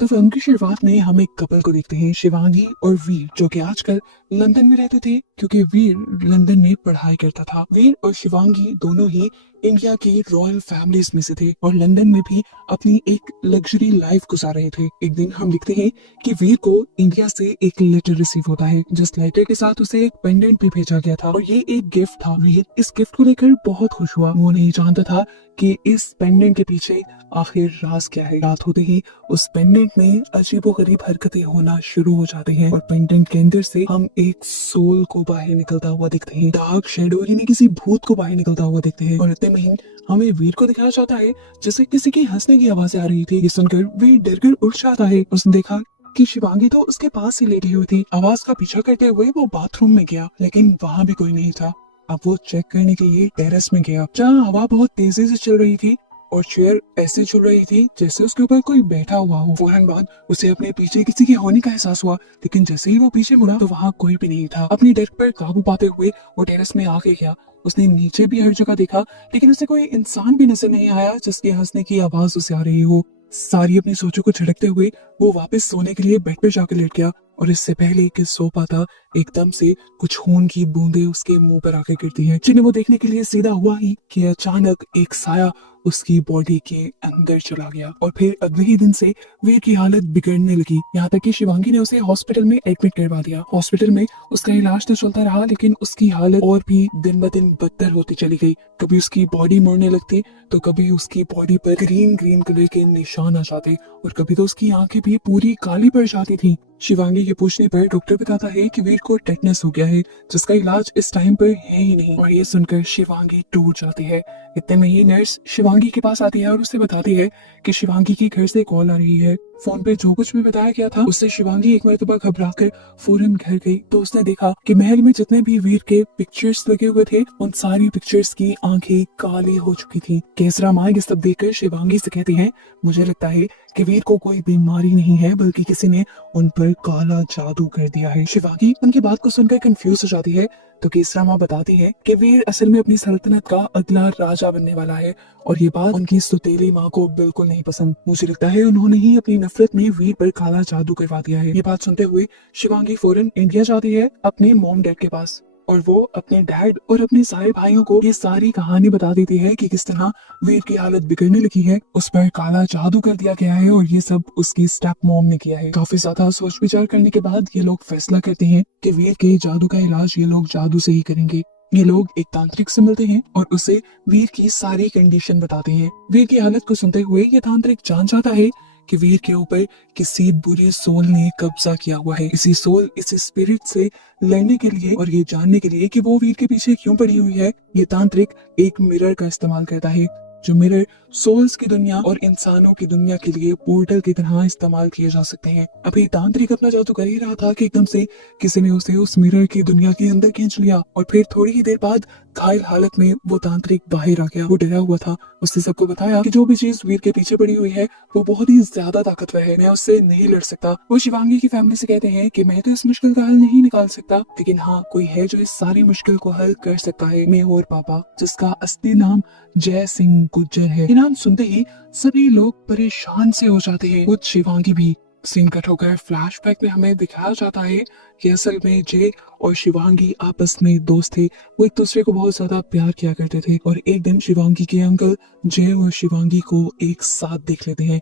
तो फिल्म की शुरुआत में हम एक कपल को देखते हैं, शिवांगी और वीर, जो कि आजकल लंदन में रहते थे क्योंकि वीर लंदन में पढ़ाई करता था। वीर और शिवांगी दोनों ही इंडिया की रॉयल फैमिलीज में से थे और लंदन में भी अपनी एक लग्जरी लाइफ गुजार रहे थे। एक दिन हम लिखते हैं कि वीर को इंडिया से एक लेटर रिसीव होता है, जिस लेटर के साथ उसे एक पेंडेंट भी भेजा गया था और ये एक गिफ्ट था। वीर इस गिफ्ट को लेकर बहुत खुश हुआ। वो नहीं जानता था कि इस पेंडेंट के पीछे आखिर राज क्या है। रात होते ही उस पेंडेंट में अजीबोगरीब हरकतें होना शुरू हो जाती हैं और पेंडेंट के अंदर से हम एक सोल को बाहर निकलता हुआ दिखते हैं। डार्क शेडो यानी किसी भूत को बाहर निकलता हुआ दिखते हैं और इतने में ही हमें वीर को दिखाया जाता है जैसे किसी की हंसने की आवाजें आ रही थी। ये सुनकर वीर डरकर उठ जाता है। उसने देखा कि शिवांगी तो उसके पास ही लेटी हुई थी। आवाज का पीछा करते हुए वो बाथरूम में गया, लेकिन वहाँ भी कोई नहीं था। अब वो चेक करने के लिए टेरेस में गया, जहाँ हवा बहुत तेजी से चल रही थी और चेयर ऐसे चल रही थी जैसे उसके ऊपर कोई बैठा हुआ हो। फौरन बाद उसे अपने पीछे किसी के होने का एहसास हुआ, लेकिन जैसे ही वो पीछे मुड़ा तो वहाँ कोई भी नहीं था। अपनी डर पर काबू पाते हुए वो टेरेस में आगे गया। उसने नीचे भी हर जगह देखा, लेकिन उसे कोई इंसान भी नजर नहीं आया जिसके हंसने की आवाज उसे आ रही हो। सारी अपनी सोचों को झटकते हुए वो वापस सोने के लिए बेड पर जाकर लेट गया और इससे पहले कि सो पाता, एकदम से कुछ खून की बूंदें उसके मुंह पर आकर गिरती हैं, जिन्हें वो देखने के लिए सीधा हुआ ही कि अचानक एक साया उसकी बॉडी के अंदर चला गया और फिर अगले ही दिन से वीर की हालत बिगड़ने लगी। यहाँ तक कि शिवांगी ने उसे हॉस्पिटल में एडमिट करवा दिया। हॉस्पिटल में उसका इलाज तो चलता रहा, लेकिन उसकी हालत और भी दिन ब दिन बदतर होती चली गई। कभी उसकी बॉडी मरने लगती तो कभी उसकी बॉडी पर ग्रीन ग्रीन कलर के निशान आ जाते और कभी तो उसकी आंखें भी पूरी काली पड़ जाती थी। शिवांगी के पूछने पर डॉक्टर बताता है कि वीर को टेटनस हो गया है, जिसका इलाज इस टाइम पर है ही नहीं। और ये सुनकर शिवांगी टूट जाती है। इतने में ही नर्स शिवांगी के पास आती है और उसे बताती है कि शिवांगी की घर से कॉल आ रही है। फोन पे जो कुछ भी बताया गया था उससे शिवांगी एक मरतबा घबरा कर फौरन घर गई तो उसने देखा कि महल में जितने भी वीर के पिक्चर्स लगे हुए थे उन सारी पिक्चर्स की आंखें काली हो चुकी थी। केसरा माँ ये सब देखकर शिवांगी से कहती है, मुझे लगता है कि वीर को कोई बीमारी नहीं है, बल्कि किसी ने उन पर काला जादू कर दिया है। शिवांगी उनकी बात को सुनकर कंफ्यूज हो जाती है तो केसरा माँ बताती है कि वीर असल में अपनी सल्तनत का अगला राजा बनने वाला है और ये बात उनकी सुतीली माँ को बिल्कुल नहीं पसंद। मुझे लगता है उन्होंने ही अपनी नफरत में वीर पर काला जादू करवा दिया है। ये बात सुनते हुए शिवांगी फौरन इंडिया जाती है अपने मॉम डैड के पास और वो अपने डैड और अपने सारे भाइयों को ये सारी कहानी बता देती है कि किस तरह वीर की हालत बिगड़ने लगी है, उस पर काला जादू कर दिया गया है और ये सब उसकी स्टेप मॉम ने किया है। काफी ज्यादा सोच विचार करने के बाद ये लोग फैसला करते हैं कि वीर के जादू का इलाज ये लोग जादू से ही करेंगे। ये लोग एक तांत्रिक से मिलते हैं और उसे वीर की सारी कंडीशन बताते हैं। वीर की हालत को सुनते हुए ये तांत्रिक जान जाता है कि वीर के ऊपर किसी बुरे सोल ने कब्जा किया हुआ है। इसी सोल इस स्पिरिट से लड़ने के लिए और ये जानने के लिए कि वो वीर के पीछे क्यों पड़ी हुई है, ये तांत्रिक एक मिरर का इस्तेमाल करता है, जो मिरर सोल्स की दुनिया और इंसानों की दुनिया के लिए पोर्टल की तरह इस्तेमाल किए जा सकते हैं। अभी तांत्रिक अपना जादू कर ही रहा था कि एकदम से किसी ने उसे उस मिरर की दुनिया के अंदर खींच लिया और फिर थोड़ी ही देर बाद घायल हालत में वो तांत्रिक बाहर आ गया। वो डरा हुआ था। उसने सबको बताया कि जो भी चीज वीर के पीछे पड़ी हुई है वो बहुत ही ज्यादा ताकतवर है, मैं उससे नहीं लड़ सकता। वो शिवांगी की फैमिली से कहते हैं कि मैं तो इस मुश्किल का हल नहीं निकाल सकता, लेकिन हाँ, कोई है जो इस सारी मुश्किल को हल कर सकता है, मैं और पापा, जिसका असली नाम जय सिंह गुज्जर है। ये नाम सुनते ही सभी लोग परेशान से हो जाते हैं, खुद शिवांगी भी। सीन कट होकर फ्लैशबैक में हमें दिखाया जाता है कि असल में जय और शिवांगी आपस में दोस्त थे। वो एक दूसरे को बहुत ज्यादा प्यार किया करते थे और एक दिन शिवांगी के अंकल जय और शिवांगी को एक साथ देख लेते हैं।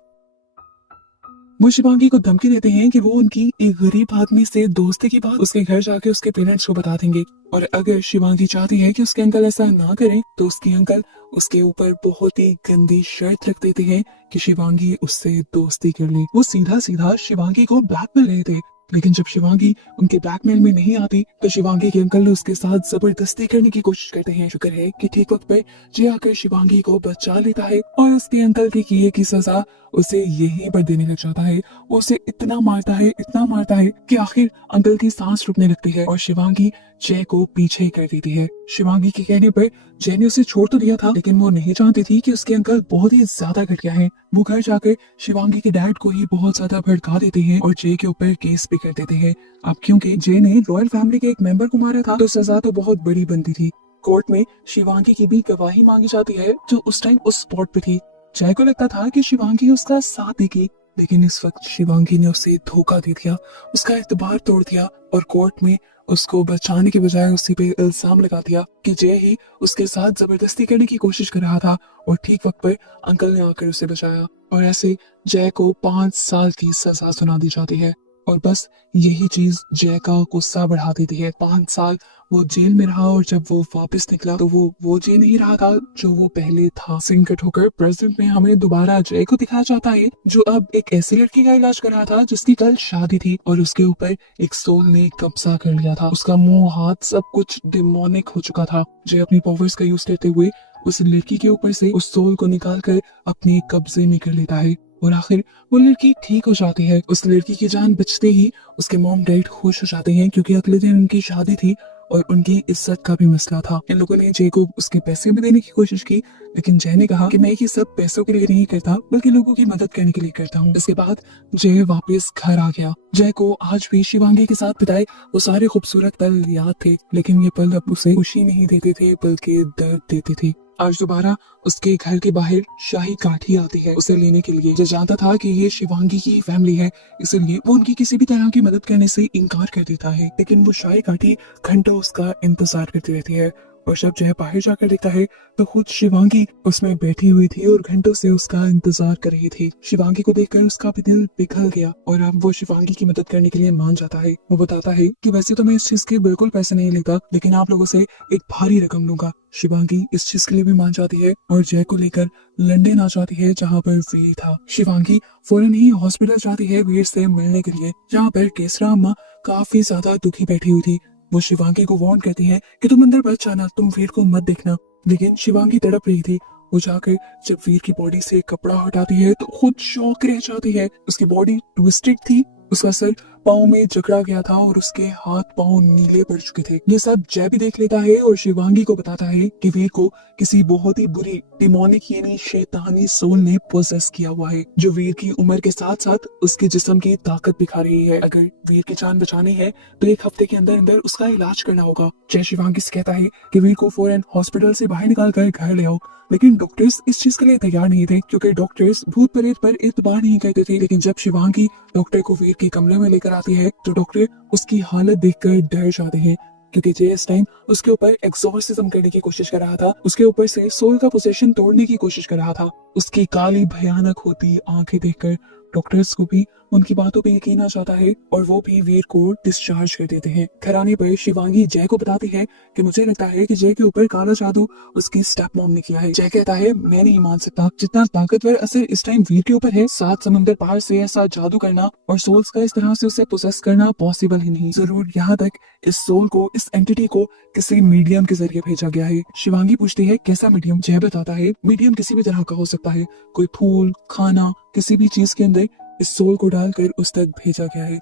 वो शिवांगी को धमकी देते हैं कि वो उनकी एक गरीब आदमी से दोस्ती की बात उसके घर जाके उसके पेरेंट्स को बता देंगे और अगर शिवांगी चाहती है कि उसके अंकल ऐसा ना करें तो उसके अंकल उसके ऊपर बहुत ही गंदी शर्त रख देते हैं कि शिवांगी उससे दोस्ती कर ले। वो सीधा सीधा शिवांगी को ब्लैकमेल रहे थे, लेकिन जब शिवांगी उनके ब्लैकमेल में नहीं आती तो शिवांगी के अंकल उसके साथ जबरदस्ती करने की कोशिश करते हैं। शुक्र है कि ठीक वक्त पर जय आकर शिवांगी को बचा लेता है और उसके अंकल की किए की सजा उसे यहीं पर देने लग जाता है। वो उसे इतना मारता है कि आखिर अंकल की सांस रुकने लगती है और शिवांगी जय को पीछे कर देती है। शिवांगी के कहने पर जय ने उसे छोड़ तो दिया था, लेकिन वो नहीं जानती थी कि उसके अंकल बहुत ही ज्यादा घटिया हैं। वो घर जाकर शिवांगी के डैड को ही बहुत ज्यादा भड़का देते हैं और जय के ऊपर केस भी कर देते हैं। अब क्योंकि जय ने रॉयल फैमिली के एक मेंबर को मारा था तो सजा तो बहुत बड़ी बनती थी। कोर्ट में शिवांगी की भी गवाही मांगी जाती है जो उस टाइम उस स्पॉट पे थी। जय को लगता था कि शिवांगी उसका साथ देगी, लेकिन इस वक्त शिवांगी ने उसे धोखा दे दिया, उसका एतबार तोड़ दिया और कोर्ट में उसको बचाने के बजाय उसी पे इल्जाम लगा दिया कि जय ही उसके साथ जबरदस्ती करने की कोशिश कर रहा था और ठीक वक्त पर अंकल ने आकर उसे बचाया। और ऐसे जय को 5 साल की सजा सुना दी जाती है और बस यही चीज जय का गुस्सा बढ़ा देती है। 5 साल वो जेल में रहा और जब वो वापस निकला तो वो जेल नहीं रहा था जो वो पहले था। संकट होकर प्रेजेंट में हमें दोबारा जय को दिखाया जाता है जो अब एक ऐसी लड़की का इलाज कर रहा था जिसकी कल शादी थी और उसके ऊपर एक सोल ने कब्जा कर लिया था। उसका मुंह हाथ सब कुछ डिमोनिक हो चुका था। जय अपनी पावर्स का यूज करते हुए उस लड़की के ऊपर से उस सोल को निकाल कर अपने कब्जे में कर लेता है और आखिर वो लड़की ठीक हो जाती है। उस लड़की की जान बचते ही उसके मॉम डैड खुश हो जाते हैं क्योंकि अगले दिन उनकी शादी थी और उनकी इज्जत का भी मसला था। इन लोगों ने जय को उसके पैसे भी देने की कोशिश की लेकिन जय ने कहा कि मैं ये सब पैसों के लिए नहीं करता बल्कि लोगों की मदद करने के लिए करता हूँ। इसके बाद जय वापस घर आ गया। जय को आज भी शिवांगी के साथ बिताए वो सारे खूबसूरत पल याद थे लेकिन ये पल अब उसे खुशी नहीं देते थे बल्कि दर्द देते थे। आज दोबारा उसके घर के बाहर शाही काठी आती है उसे लेने के लिए। जो जानता था कि ये शिवांगी की फैमिली है इसलिए वो उनकी किसी भी तरह की मदद करने से इनकार कर देता है लेकिन वो शाही काठी घंटों उसका इंतजार करती रहती है और जब जय बाहर जाकर देखता है तो खुद शिवांगी उसमें बैठी हुई थी और घंटों से उसका इंतजार कर रही थी। शिवांगी को देखकर उसका भी दिल पिघल गया और अब वो शिवांगी की मदद करने के लिए मान जाता है। वो बताता है कि वैसे तो मैं इस चीज के बिल्कुल पैसे नहीं लेता लेकिन आप लोगों से एक भारी रकम लूंगा। शिवांगी इस चीज के लिए भी मान जाती है और जय को लेकर लंदन आ जाती है जहाँ पर वीर था। शिवांगी फौरन ही हॉस्पिटल जाती है वीर से मिलने के लिए जहाँ पर केसरा अम्मा काफी ज्यादा दुखी बैठी हुई थी। वो शिवांगी को वार्न करती है कि तुम अंदर मत जाना, तुम वीर को मत देखना, लेकिन शिवांगी तड़प रही थी। वो जाकर जब वीर की बॉडी से कपड़ा हटाती है तो खुद शॉक रह जाती है। उसकी बॉडी ट्विस्टेड थी, उसका सर पाँव में जकड़ा गया था और उसके हाथ पाँव नीले पड़ चुके थे। ये सब जय भी देख लेता है और शिवांगी को बताता है कि वीर को किसी बहुत ही बुरी डिमोनिक यानी शैतानी सोल ने पोसेस किया हुआ है जो वीर की उम्र के साथ साथ उसके जिस्म की ताकत दिखा रही है। अगर वीर की जान बचानी है तो 1 हफ्ते के अंदर अंदर उसका इलाज करना होगा। जय शिवांगी से कहता है कि वीर को फौरन हॉस्पिटल से बाहर निकाल कर घर ले आओ लेकिन डॉक्टर्स इस चीज के लिए तैयार नहीं थे क्योंकि डॉक्टर्स भूत प्रेत पर एतबार नहीं करते थे। लेकिन जब शिवांगी डॉक्टर को वीर के कमरे में लेकर आती है तो डॉक्टर उसकी हालत देखकर डर जाते हैं क्योंकि जय इस टाइम उसके ऊपर एक्सोर्सिज्म करने की कोशिश कर रहा था, उसके ऊपर से सोल का पोजेशन तोड़ने की कोशिश कर रहा था। उसकी काली भयानक होती आंखें देखकर डॉक्टर्स को भी उनकी बातों पे यकीन आ जाता है और वो भी वीर को डिस्चार्ज कर देते हैं। घर आने पर शिवांगी जय को बताती है कि मुझे लगता है कि जय के ऊपर काला जादू उसकी स्टेप मॉम ने किया है। जय कहता है मैं नहीं मान सकता, जितना ताकतवर असर इस टाइम वीर के ऊपर है 7 समुंदर पार से ऐसा जादू करना और सोल्स का इस तरह से उसे पोसेस करना पॉसिबल ही नहीं। जरूर यहाँ तक इस सोल को, इस एंटिटी को किसी मीडियम के जरिए भेजा गया है। शिवांगी पूछती है कैसा मीडियम? जय बताता है मीडियम किसी भी तरह का हो सकता है, कोई फूल, खाना, किसी भी चीज के अंदर इस सोल को डालकर उस तक भेजा गया है।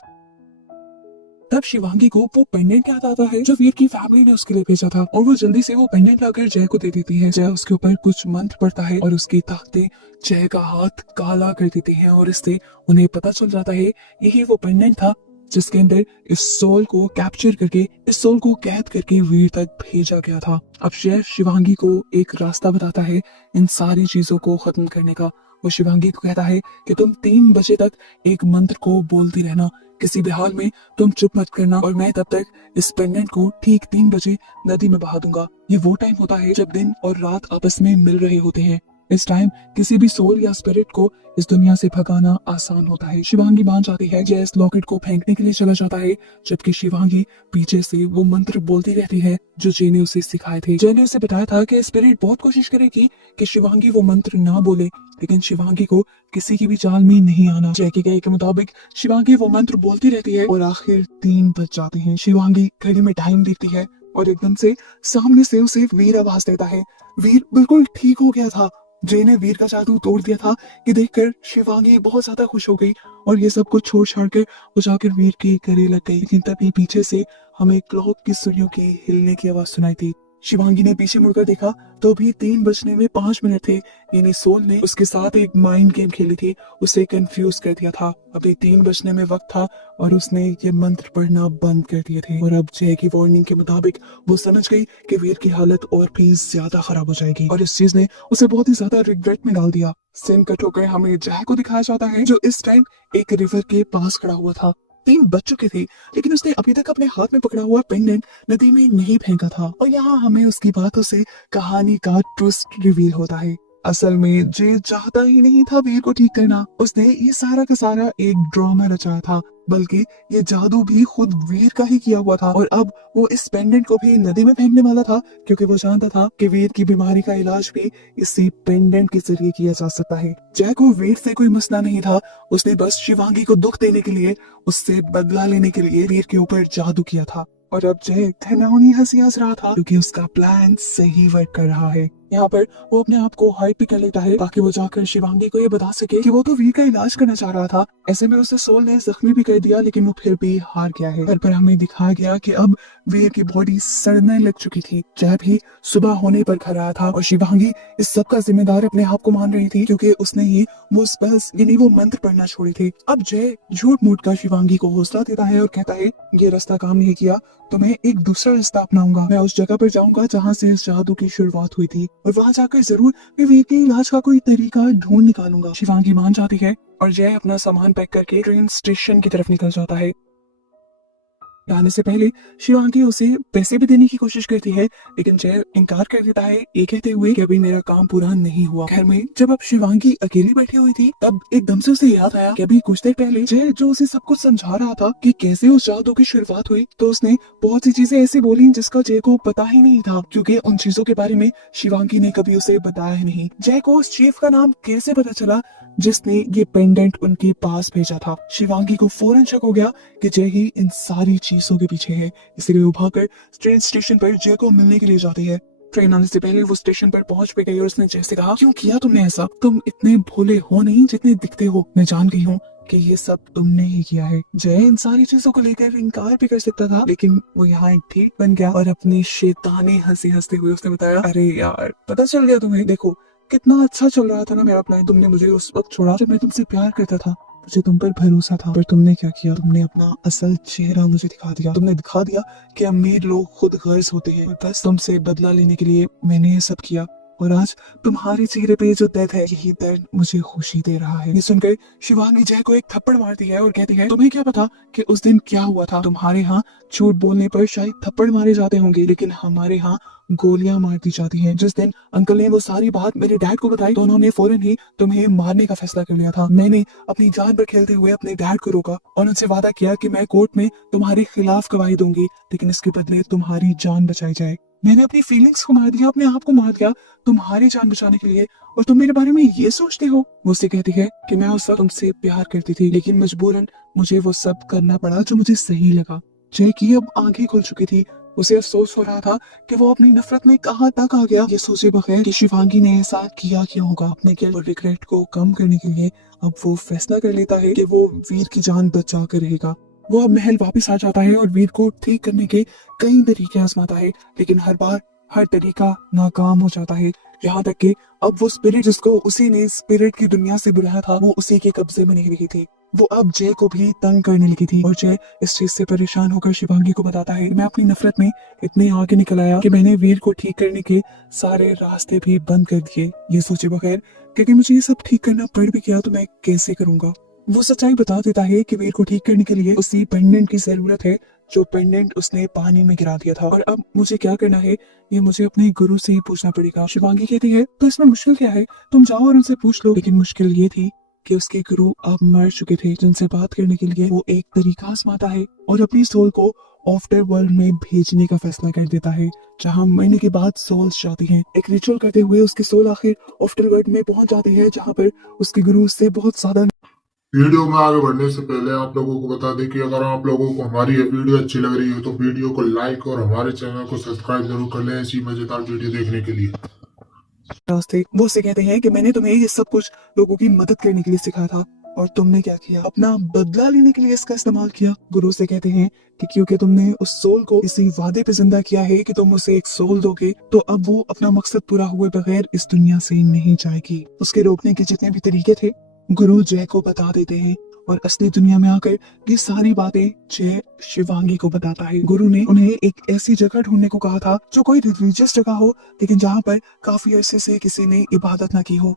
तब शिवांगी को वो पेंडेंट याद आता है जो वीर की फैमिली ने उसके लिए भेजा था और वो जल्दी से वो पेंडेंट लाकर जय को दे देती है। जय उसके ऊपर कुछ मंत्र पड़ता है और उसकी ताकतें जय का हाथ काला कर देती हैं और इससे उन्हें पता चल जाता है यही वो पेंडेंट था जिसके अंदर इस सोल को कैप्चर करके, इस सोल को कैद करके वीर तक भेजा गया था। अब जय शिवांगी को एक रास्ता बताता है इन सारी चीजों को खत्म करने का। वो शिवांगी को कहता है कि तुम 3 बजे तक एक मंत्र को बोलती रहना, किसी भी हाल में तुम चुप मत करना और मैं तब तक इस पेंडेंट को ठीक 3 बजे नदी में बहा दूंगा। ये वो टाइम होता है जब दिन और रात आपस में मिल रहे होते हैं। इस टाइम किसी भी सोल या स्पिरिट को इस दुनिया से भगाना आसान होता है। शिवांगी मान जाती है। जय इस लॉकेट को फेंकने के लिए चला जाता है जबकि शिवांगी पीछे से वो मंत्र बोलती रहती है जो जय ने उसे सिखाए थे। जय ने उसे बताया था कि स्पिरिट बहुत कोशिश करेगी कि शिवांगी वो मंत्र ना बोले लेकिन शिवांगी को किसी की भी चाल में नहीं आना। जय के कहे के मुताबिक शिवांगी वो मंत्र बोलती रहती है और आखिर 3 बज जाते हैं। शिवांगी घड़ी में टाइम देखती है और एकदम से सामने से उसे वीर आवाज देता है। वीर बिल्कुल ठीक हो गया था। जय ने वीर का जादू तोड़ दिया था। ये देखकर शिवांगी बहुत ज्यादा खुश हो गई और ये सब कुछ छोड़ छाड़ कर वो जाकर वीर के गले लग गई। लेकिन तभी पीछे से हमें क्लॉक की सुइयों के हिलने की आवाज सुनाई थी। शिवांगी ने पीछे मुड़कर देखा तो अभी 3 बजने में 5 मिनट थे। यानी सोल ने उसके साथ एक माइंड गेम खेली थी, उसे कंफ्यूज कर दिया था। अभी 3 बजने में वक्त था और उसने ये मंत्र पढ़ना बंद कर दिए थे। और अब जय की वार्निंग के मुताबिक वो समझ गई कि वीर की हालत और भी ज्यादा खराब हो जाएगी और इस चीज ने उसे बहुत ही ज्यादा रिग्रेट में डाल दिया। सीन कट होकर हमें जय को दिखाया जाता है जो इस टाइम एक रिवर के पास खड़ा हुआ था। 3 बज चुके थे लेकिन उसने अभी तक अपने हाथ में पकड़ा हुआ पेंडेंट नदी में नहीं फेंका था। और यहाँ हमें उसकी बातों से कहानी का ट्विस्ट रिवील होता है। असल में जे चाहता ही नहीं था वीर को ठीक करना, उसने ये सारा का सारा एक ड्रामा रचाया था। बल्कि ये जादू भी खुद वीर का ही किया हुआ था और अब वो इस पेंडेंट को भी नदी में फेंकने वाला था क्योंकि वो जानता था कि वीर की बीमारी का इलाज भी इसी पेंडेंट के जरिए किया जा सकता है। जय को वीर से कोई मसला नहीं था, उसने बस शिवांगी को दुख देने के लिए, उससे बदला लेने के लिए वीर के ऊपर जादू किया था। और अब जय घिनौनी हंसी हंस रहा था क्योंकि उसका प्लान सही वर्क कर रहा है। यहाँ पर वो अपने आप को हाइड भी कर लेता है ताकि वो जाकर शिवांगी को ये बता सके कि वो तो वीर का इलाज करना चाह रहा था। ऐसे में उसे सोल ने जख्मी भी कर दिया लेकिन वो फिर भी हार गया है। घर पर हमें दिखाया गया कि अब वीर की बॉडी सड़ने लग चुकी थी। जय भी सुबह होने पर घर आया था और शिवांगी इस सब का जिम्मेदार अपने आप को मान रही थी क्योंकि उसने ही वो स्पेल्स यानी वो मंत्र पढ़ना छोड़ी थी। अब जय झूठ मूठ कर शिवांगी को हौसला देता है और कहता है ये रास्ता काम नहीं किया तो मैं एक दूसरा रास्ता अपनाऊंगा। मैं उस जगह पर जाऊंगा जहाँ से इस जादू की शुरुआत हुई थी और वहां जाकर जरूर मैं वीर के इलाज का कोई तरीका ढूंढ निकालूंगा। शिवांगी मान जाती है और जय अपना सामान पैक करके ट्रेन स्टेशन की तरफ निकल जाता है। जाने से पहले शिवांगी उसे पैसे भी देने की कोशिश करती है लेकिन जय इनकार कर देता है ये कहते हुए कि अभी मेरा काम पूरा नहीं हुआ। घर में जब अब शिवांगी अकेली बैठी हुई थी तब एकदम से उसे याद आया कि अभी कुछ देर पहले जय जो उसे सब कुछ समझा रहा था कि कैसे उस जादू की शुरुआत हुई तो उसने बहुत सी चीजें ऐसी बोली जिसका जय को पता ही नहीं था क्योंकि उन चीजों के बारे में शिवांगी ने कभी उसे बताया ही नहीं। जय को उस चीफ का नाम कैसे पता चला जिसने ये पेंडेंट उनके पास भेजा था। शिवांगी को फौरन शक हो गया कि जय ही इन सारी चीजों के पीछे है, इसलिए वो भागकर ट्रेन स्टेशन पर जय को मिलने के लिए जाती है। ट्रेन आने से पहले वो स्टेशन पर पहुंच भी गई और उसने जय से कहा क्यों किया तुमने ऐसा, तुम इतने भोले हो नहीं जितने दिखते हो, मैं जान गई हूँ कि ये सब तुमने ही किया है। जय इन सारी चीजों को लेकर इनकार भी कर सकता था लेकिन वो यहाँ एक ठीक बन गया और अपनी शैतानी हंसी हंसते हुए उसने बताया अरे यार पता चल गया तुम्हें, देखो कितना अच्छा चल रहा था ना मेरा प्लान, तुमने मुझे उस वक्त छोड़ा जब मैं तुमसे प्यार करता था, मुझे तुम पर भरोसा था, पर तुमने क्या किया, तुमने अपना असल चेहरा मुझे दिखा दिया। तुमने दिखा दिया कि अमीर लोग खुद गर्ज होते हैं और बस तुमसे बदला लेने के लिए मैंने ये सब किया और आज तुम्हारे चेहरे पे जो दर्द है यही दर्द मुझे खुशी दे रहा है। ये सुनकर शिवांगी जय को एक थप्पड़ मारती है और कहती है तुम्हें क्या पता कि उस दिन क्या हुआ था, तुम्हारे यहाँ झूठ बोलने पर शायद थप्पड़ मारे जाते होंगे लेकिन हमारे यहाँ गोलियां मार दी जाती हैं। जिस दिन अंकल ने वो सारी बात मेरे डैड को बताई तो उन्होंने फौरन ही तुम्हें मारने का फैसला कर लिया था। मैंने अपनी जान पर खेलते हुए अपने डैड को रोका और उनसे वादा किया कि मैं कोर्ट में तुम्हारे खिलाफ गवाही दूंगी लेकिन इसके बदले तुम्हारी जान बचाई जाए। मैंने अपनी फीलिंग्स को मार दिया, अपने आप को मार दिया तुम्हारी जान बचाने के लिए और तुम मेरे बारे में ये सोचते हो। वो उससे कहती है कि मैं उस वक्त तुमसे प्यार करती थी लेकिन मजबूरन मुझे वो सब करना पड़ा जो मुझे सही लगा। जय की अब आंखें खुल चुकी थी, उसे अफसोस हो रहा था कि वो अपनी नफरत में कहां तक आ गया ये सोचे बगैर कि शिवांगी ने ऐसा किया क्यों होगा। अपने गिल्ट और रिग्रेट को कम करने के लिए अब वो फैसला कर लेता है कि वो वीर की जान बचा कर रहेगा। वो अब महल वापस आ जाता है और वीर को ठीक करने के कई तरीके आजमाता है लेकिन हर बार हर तरीका नाकाम हो जाता है। यहाँ तक कि अब वो स्पिरिट जिसको उसी ने स्पिरिट की दुनिया से बुलाया था वो उसी के कब्जे में नहीं रही थी। वो अब जय को भी तंग करने लगी थी और जय इस चीज से परेशान होकर शिवांगी को बताता है मैं अपनी नफरत में इतने आगे निकल आया कि मैंने वीर को ठीक करने के सारे रास्ते भी बंद कर दिए। ये सोचे बगैर क्योंकि मुझे ये सब ठीक करना पड़ भी गया तो मैं कैसे करूंगा। वो सच्चाई बता देता है कि वीर को ठीक करने के लिए उसी पेंडेंट की जरूरत है जो पेंडेंट उसने पानी में गिरा दिया था और अब मुझे क्या करना है ये मुझे अपने गुरु से ही पूछना पड़ेगा। शिवांगी कहती है तो इसमें मुश्किल क्या है, तुम जाओ और उनसे पूछ लो। लेकिन मुश्किल ये थी कि उसके गुरु अब मर चुके थे जिनसे बात करने के लिए वो एक तरीका आजमाता है और अपनी सोल को आफ्टर वर्ल्ड में भेजने का फैसला कर देता है जहां मरने के बाद सोल्स जाती हैं। एक रिचुअल करते हुए उसकी सोल आखिर आफ्टर वर्ल्ड में पहुंच जाती है जहां पर उसके गुरु उससे बहुत ज्यादा। वीडियो में आगे बढ़ने से पहले आप लोगों को बता दें कि अगर आप लोगों को हमारी ये वीडियो अच्छी लग रही है तो वीडियो को लाइक और हमारे चैनल को सब्सक्राइब जरूर कर लें ऐसी मजेदार वीडियो देखने के लिए। रास्ते वो उससे कहते हैं कि मैंने तुम्हें ये सब कुछ लोगों की मदद करने के लिए सिखाया था और तुमने क्या किया, अपना बदला लेने के लिए इसका इस्तेमाल किया। गुरु से कहते हैं कि क्योंकि तुमने उस सोल को इसी वादे पे जिंदा किया है कि तुम उसे एक सोल दोगे, तो अब वो अपना मकसद पूरा हुए बगैर इस दुनिया से नहीं जाएगी। उसके रोकने के जितने भी तरीके थे गुरु जय को बता देते हैं और असली दुनिया में आकर ये सारी बातें जय शिवांगी को बताता है। गुरु ने उन्हें एक ऐसी जगह ढूंढने को कहा था जो कोई रिलीजियस जगह हो, लेकिन जहाँ पर काफी अरसे से किसी ने इबादत ना की हो।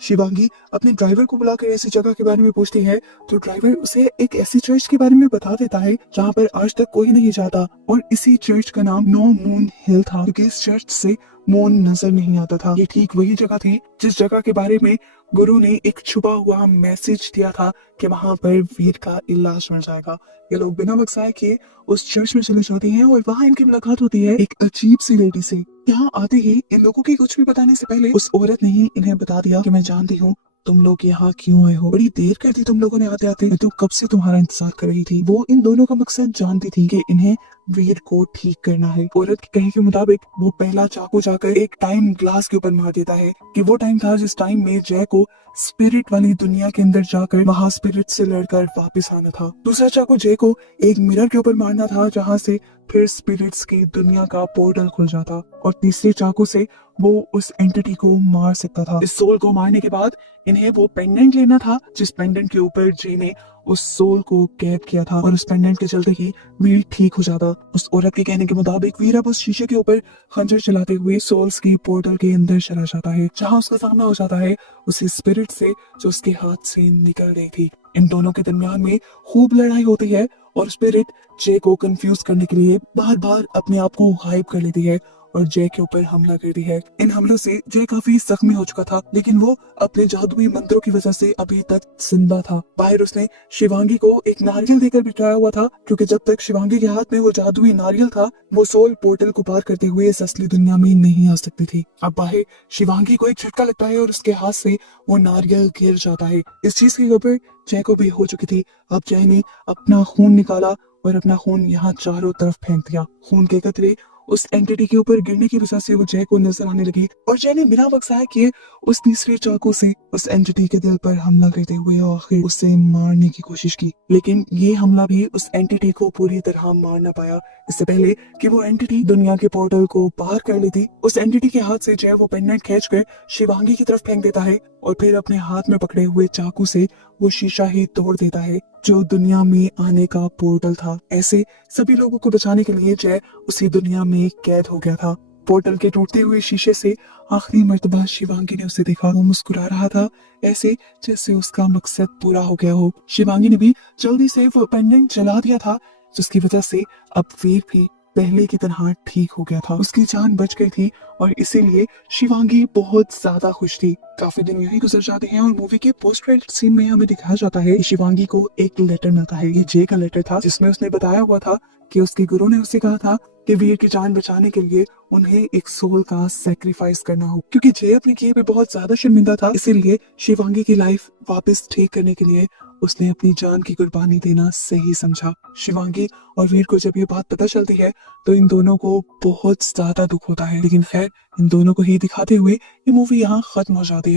शिवांगी अपने ड्राइवर को बुलाकर ऐसी जगह के बारे में पूछती है, तो ड्राइवर उसे एक ऐसी चर्च के बारे में बता देता है जहाँ पर आज तक कोई नहीं जाता, और इसी चर्च का नाम नो मून हिल था, क्योंकि इस चर्च से मून नजर नहीं आता था। ये ठीक वही जगह थी जिस जगह के बारे में गुरु ने एक छुपा हुआ मैसेज दिया था कि वहां पर वीर का इलाज मिल जाएगा। ये लोग बिना बक्साए किए उस चर्च में चले जाते हैं और वहां इनकी मुलाकात होती है एक अजीब सी लेडी से। यहाँ आते ही इन लोगों की कुछ भी बताने से पहले उस औरत ने ही इन्हें बता दिया कि मैं जानती हूँ तुम लोग यहाँ क्यों आए हो, बड़ी देर कर दी तुम लोगों ने आते आते, मैं तो कब से तुम्हारा इंतजार कर रही थी। वो इन दोनों का मकसद जानती थी कि इन्हें वीर को ठीक करना है। औरत के कहे के मुताबिक वो पहला चाकू जाकर एक टाइम ग्लास के ऊपर मार देता है कि वो टाइम था जिस टाइम में जय को स्पिरिट वाली दुनिया के अंदर जाकर वहां स्पिरिट से लड़कर वापस आना था। दूसरा चाकू जय को एक मिरर के ऊपर मारना था जहां से फिर स्पिरिट्स की दुनिया का पोर्टल खुल जाता, और तीसरे चाकू से वो उस एंटिटी को मार सकता था। इस सोल को मारने के बाद इन्हें वो पेंडेंट लेना था जिस पेंडेंट के ऊपर जय ने उस सोल को कैद किया था, और उस पेंडेंट के चलते ही वीर ठीक हो जाता। उस औरत के कहने के मुताबिक वीर अब उस शीशे के ऊपर खंजर चलाते हुए सोल्स के पोर्टल के अंदर चला जाता है, जहां उसका सामना हो जाता है उसी स्पिरिट से जो उसके हाथ से निकल गई थी। इन दोनों के दरमियान में खूब लड़ाई होती है और स्पिरिट जय को कंफ्यूज करने के लिए बार बार अपने आप को हाइप कर लेती है और जय के ऊपर हमला करती है। इन हमलों से जय काफी जख्मी हो चुका था, लेकिन वो अपने जादुई मंत्रों की वजह से अभी तक जिंदा था। बाहर उसने शिवांगी को एक नारियल देकर बिठाया हुआ था, क्योंकि जब तक शिवांगी के हाथ में वो जादुई नारियल था वो सोल पोर्टल को पार करते हुए इस असली दुनिया में नहीं आ सकती थी। अब बाहर शिवांगी को एक झटका लगता है और उसके हाथ से वो नारियल गिर जाता है। इस चीज की खबर जय को भी हो चुकी थी। अब जय ने अपना खून निकाला और अपना खून यहाँ चारों तरफ फेंक दिया। खून के कतरे उस एंटिटी के ऊपर गिरने की वजह से वो जय को नजर आने लगी, और जय ने बिना बक्साया किए उस तीसरे चाकू से उस एंटिटी के दिल पर हमला करते हुए आखिर उसे मारने की कोशिश की, लेकिन ये हमला भी उस एंटिटी को पूरी तरह मार न पाया। इससे पहले कि वो एंटिटी दुनिया के पोर्टल को पार कर लेती, उस एंटिटी के हाथ से जय वो पेंडेंट खींचकर शिवांगी की तरफ फेंक देता है और फिर अपने हाथ में पकड़े हुए चाकू से वो शीशा ही तोड़ देता है जो दुनिया में आने का पोर्टल था। ऐसे सभी लोगों को बचाने के लिए जय उसी दुनिया में कैद हो गया था। पोर्टल के टूटते हुए शीशे से आखिरी मर्तबा शिवांगी ने उसे देखा। वो मुस्कुरा रहा था, ऐसे जैसे उसका मकसद पूरा हो गया हो। शिवांगी ने भी जल्दी से वो पेंडेंट जला दिया था, जिसकी वजह से अब वीर भी पहले की तरह ठीक हो गया था। उसकी जान बच गई थी और इसीलिए शिवांगी बहुत ज्यादा खुश थी। काफी दिन यूं ही गुजर जाते हैं और मूवी के पोस्ट क्रेडिट सीन में हमें दिखाया जाता है कि शिवांगी को एक लेटर मिलता है। ये जय का लेटर था, जिसमें उसने बताया हुआ था कि उसके गुरु ने उसे कहा था कि वीर की जान बचाने के लिए उन्हें एक सोल का सैक्रिफाइस करना हो। क्योंकि जय अपने किए पे बहुत ज्यादा शर्मिंदा था, इसीलिए शिवांगी की लाइफ वापस ठीक करने के लिए उसने अपनी जान की कुर्बानी देना सही समझा। शिवांगी और वीर को जब ये बात पता चलती है तो इन दोनों को बहुत ज्यादा दुख होता है, लेकिन खैर इन दोनों को ही दिखाते हुए ये मूवी यहाँ खत्म हो जाती है।